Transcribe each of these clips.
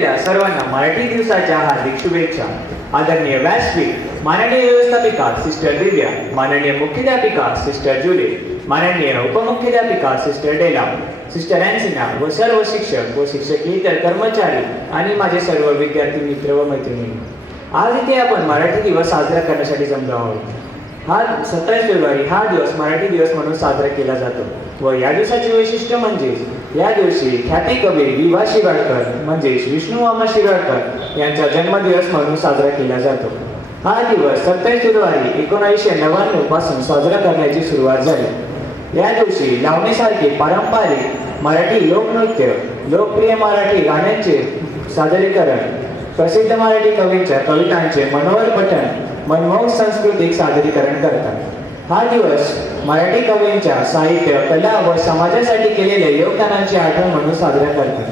जमलेल्या सर्वांना मराठी दिवसाच्या हार्दिक शुभेच्छा. आदरणीय व्यासपीठ, माननीय व्यवस्थापिका सिस्टर दिव्या, माननीय मुख्याध्यापिका सिस्टर जुले, माननीय उपमुख्याध्यापिका सिस्टर डेला, सिस्टर अँसिना व सर्व शिक्षक व शिक्षकेतर कर्मचारी आणि माझे सर्व विद्यार्थी मित्र व मैत्रिणी, आज इथे आपण मराठी दिवस साजरा करण्यासाठी जमलो आहोत. हा 27 फेब्रुवारी हा दिवस मराठी दिवस म्हणून साजरा केला जातो व या दिवसाचे वैशिष्ट्य म्हणजे या दिवशी ख्याती कवी वि.वा. शिरवाडकर म्हणजेच विष्णू मामा शिरवाडकर यांचा जन्मदिवस म्हणून साजरा केला जातो. हा दिवस 27 फेब्रुवारी 1999 पासून साजरा करण्याची सुरुवात झाली. या दिवशी लावणीसारखे पारंपरिक मराठी लोकनृत्य, लोकप्रिय मराठी गाण्यांचे सादरीकरण, प्रसिद्ध मराठी कवींच्या कवितांचे मनोहर पठण, मनमोहक सांस्कृतिक सादरीकरण करतात. हा दिवस मराठी कवींच्या साहित्य, कला व समाजासाठी केलेल्या योगदानाची आठवण म्हणून साजरा करतात.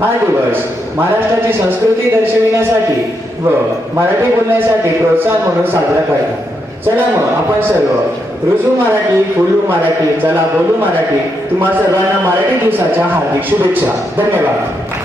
हा दिवस महाराष्ट्राची संस्कृती दर्शविण्यासाठी व मराठी बोलण्यासाठी प्रोत्साहन म्हणून साजरा करतात. चला मग आपण सर्व रुजू मराठी, बोलू मराठी, चला बोलू मराठी. तुम्हा सर्वांना मराठी दिवसाच्या हार्दिक शुभेच्छा. धन्यवाद.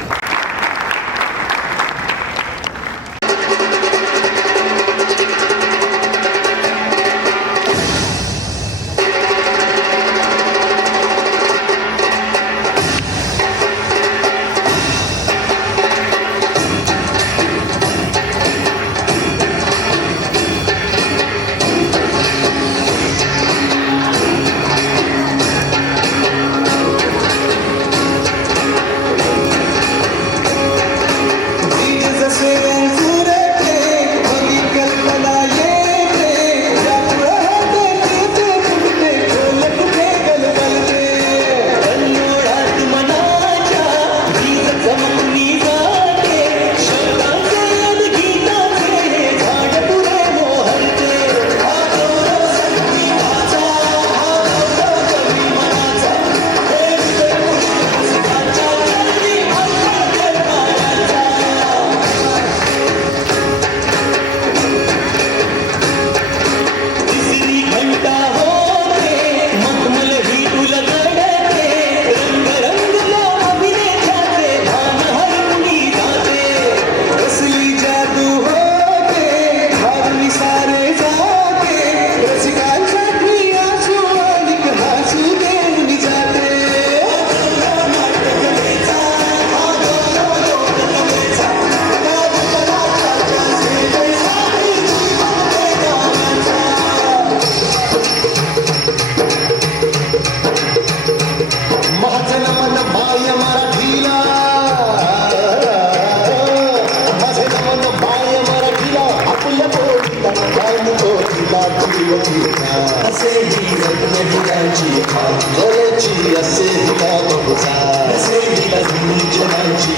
असे जीवन नदीची गरची असे हिला बहुसा असे हिला जनाची